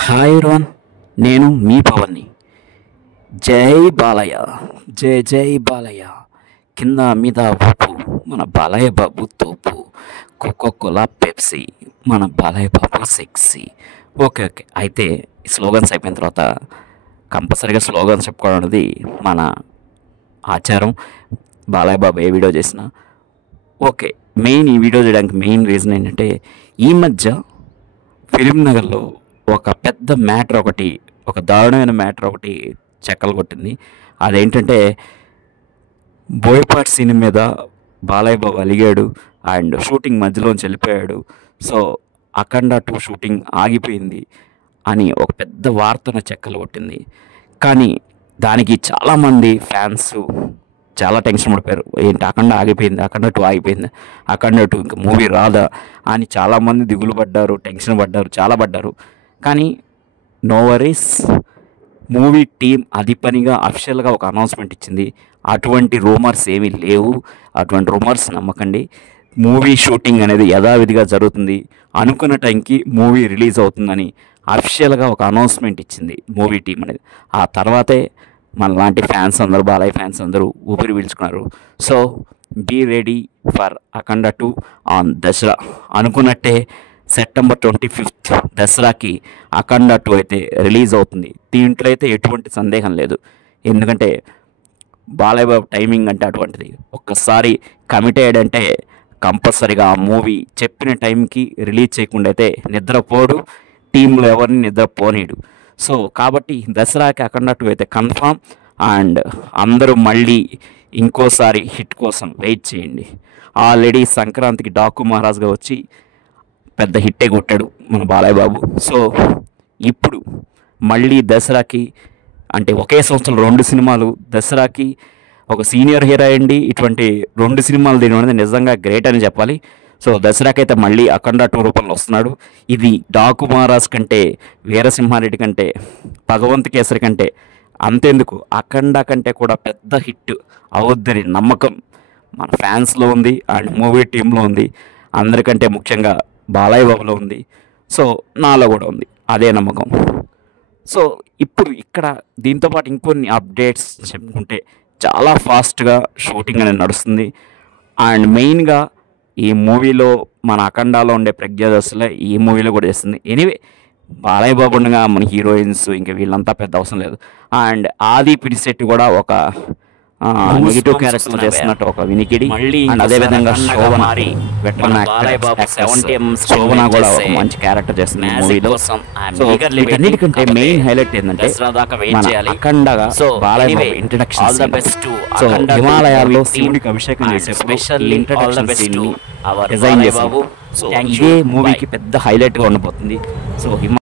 Hi రోన్, నేను మీ పవన్ని. జై బాలయ్య, జై జై బాలయ్య. కింద మీద ఊపు, మన బాలయ్య బాబు తోపు. కోకోకోలా పెప్సీ, మన Balayya Babu sexy. Okay okay, అయితే స్లోగన్స్ అయిపోయిన తర్వాత కంపల్సరీగా స్లోగన్స్ చెప్పుకోవడం అనేది మన ఆచారం. బాలయ్య బాబు ఏ వీడియో చేసినా ఓకే. ఈ వీడియో చేయడానికి మెయిన్ రీజన్ ఏంటంటే, ఈ మధ్య ఫిలిం నగర్లో ఒక పెద్ద మ్యాటర్ ఒకటి, ఒక దారుణమైన మ్యాటర్ ఒకటి చెక్కలు కొట్టింది. అదేంటంటే, బోయపాటి సీన్ మీద బాలయ్య బాబు అలిగాడు అండ్ షూటింగ్ మధ్యలోంచి వెళ్ళిపోయాడు. సో అఖండ 2 షూటింగ్ ఆగిపోయింది అని ఒక పెద్ద వార్తను చెక్కలు కొట్టింది. కానీ దానికి చాలామంది ఫ్యాన్స్ చాలా టెన్షన్ పడిపోయారు. ఏంటి అఖండ ఆగిపోయింది, అఖండ 2 ఆగిపోయింది, అఖండ 2 ఇంకా మూవీ రాదా అని చాలామంది దిగులు పడ్డారు, టెన్షన్ పడ్డారు, చాలా పడ్డారు. కానీ నో వరీస్, మూవీ టీం అది పనిగా అఫిషియల్గా ఒక అనౌన్స్మెంట్ ఇచ్చింది. అటువంటి రూమర్స్ ఏమీ లేవు, అటువంటి రూమర్స్ నమ్మకండి. మూవీ షూటింగ్ అనేది యథావిధిగా జరుగుతుంది, అనుకున్న టైంకి మూవీ రిలీజ్ అవుతుందని అఫిషియల్గా ఒక అనౌన్స్మెంట్ ఇచ్చింది మూవీ టీం అనేది. ఆ తర్వాతే మనలాంటి ఫ్యాన్స్ అందరూ, బాలయ్య ఫ్యాన్స్ అందరూ ఊపిరి పీల్చుకున్నారు. So be ready for Akhanda 2 on Dasara. అనుకున్నట్టే సెప్టెంబర్ 25th దసరాకి అఖండ 2 అయితే రిలీజ్ అవుతుంది. దీంట్లో అయితే ఎటువంటి సందేహం లేదు. ఎందుకంటే బాలయ్య బాబు టైమింగ్ అంటే అటువంటిది. ఒక్కసారి కమిట్ అయ్యాడంటే కంపల్సరీగా ఆ మూవీ చెప్పిన టైంకి రిలీజ్ చేయకుండా అయితే నిద్రపోడు, టీంలో ఎవరిని నిద్రపోనీడు. సో కాబట్టి దసరాకి అఖండ 2 అయితే కన్ఫామ్. అండ్ అందరూ మళ్ళీ ఇంకోసారి హిట్ కోసం వెయిట్ చేయండి. ఆల్రెడీ సంక్రాంతికి డాకు మహారాజ్గా వచ్చి పెద్ద హిట్టే కొట్టాడు మన బాలయ్య బాబు. సో ఇప్పుడు మళ్ళీ దసరాకి, అంటే ఒకే సంవత్సరం 2 సినిమాలు, దసరాకి ఒక సీనియర్ హీరో అయ్యండి ఇటువంటి 2 సినిమాలు తీయడం అనేది నిజంగా గ్రేట్ అని చెప్పాలి. సో దసరాకి అయితే మళ్ళీ అఖండ 2 రూపంలో వస్తున్నాడు. ఇది డాకు మహారాజ్ కంటే, వీరసింహారెడ్డి కంటే, భగవంత్ కేసరి కంటే, అంతేందుకు అఖండ కంటే కూడా పెద్ద హిట్ అవుద్దని నమ్మకం మన ఫ్యాన్స్లో ఉంది అండ్ మూవీ టీంలో ఉంది. అందరికంటే ముఖ్యంగా బాలయ్య బాబులో ఉంది. సో నాలో కూడా ఉంది అదే నమ్మకం. సో ఇప్పుడు ఇక్కడ దీంతోపాటు ఇంకొన్ని అప్డేట్స్ చెప్పుకుంటే, చాలా ఫాస్ట్గా షూటింగ్ అనేది నడుస్తుంది. అండ్ మెయిన్గా ఈ మూవీలో మన అఖండాలో ఉండే ప్రజ్ఞాదర్శులే ఈ మూవీలో కూడా చేస్తుంది. ఎనీవే, బాలయ్య బాబు ఉండగా మన హీరోయిన్స్ ఇంకా వీళ్ళంతా పెద్ద అవసరం లేదు. అండ్ ఆది పినిశెట్టి కూడా ఒక నెగిటివ్ క్యారెక్టర్ చేస్తున్నట్టు ఒక వినికిడి. అండ్ అదేవిధంగా శోభన కూడా ఒక మంచి క్యారెక్టర్ చేస్తుంది మూవీలో. సో వీటన్నిటికంటే మెయిన్ హైలైట్ ఏంటంటే, మన అఖండగా బాలయ్య బాబు ఇంట్రడక్షన్. సో హిమాలయాల్లో శివుడికి అభిషేకం చేసే స్పెషల్ ఇంట్రడక్షన్ సీన్ డిజైన్ చేశారు. సో ఇదే మూవీకి పెద్ద హైలైట్గా ఉండబోతుంది. సో